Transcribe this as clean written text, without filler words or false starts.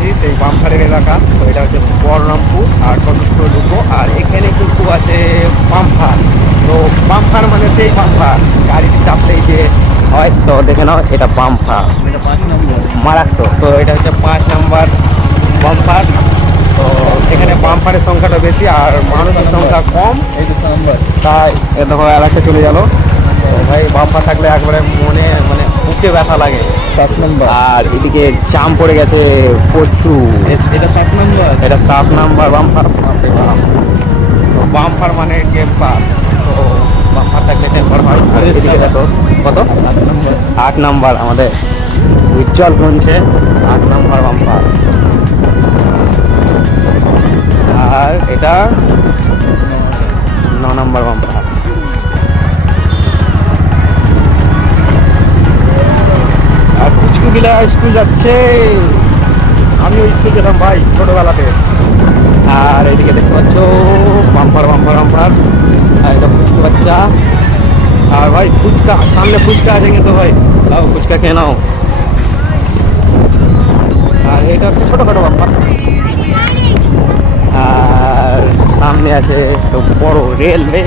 এসেছি সেই বামপাড়ের এলাকা। তো এটা হচ্ছে বহরমপুর আর কতক্ষণ ঢুকবো। আর এখানে কিন্তু আছে বাম্পার। তো বাম্পার মানে সেই বাম্পার গাড়িতে চাপলেই যে হয়। তো দেখে নাও এটা বাম্পার, এটা 5 নম্বর। মারাত্মক। তো এটা হচ্ছে 5 নাম্বার বাম্পার। তো এখানে বাম্পারের সংখ্যাটা বেশি আর মানুষের সংখ্যা কম, এই তো নম্বর। তাই এ দেখো এলাকা চলে গেল। তো ভাই বাম্পার থাকলে একবারে মনে মানে বুকে ব্যথা লাগে। 7 নম্বর। আর এদিকে জাম পড়ে গেছে প্রচুর। এটা 7 নম্বর। এটা 7 নাম্বার বাম্পার। বাপরে বাপ। তো বাম্পার মানে টেম্পার। তো বাম্পার থাকলে টেম্পার হয়। আর এদিকে দেখো কত 8 নম্বর। 8 নাম্বার আমাদের উজ্জ্বল গুনছে 8 নাম্বার বাম্পার। আর এটা 9 নাম্বার বাম্পার। আর কুচকুবিলা স্কুল যাচ্ছে, আমিও স্কুল যেতাম ভাই ছোটবেলাতে। আর এদিকে দেখতে পাচ্ছ বাম্পার বাম্পার বাম্পার। আর এটা ফুচকু বাচ্চা। আর ভাই ফুচকা সামনে ফুচকা আছে কিন্তু ভাই, লাও ফুচকা খেয়ে নাও। আর এটা হচ্ছে ছোটখাটো বাম্পার। আর সামনে আছে বড় রেলওয়ে।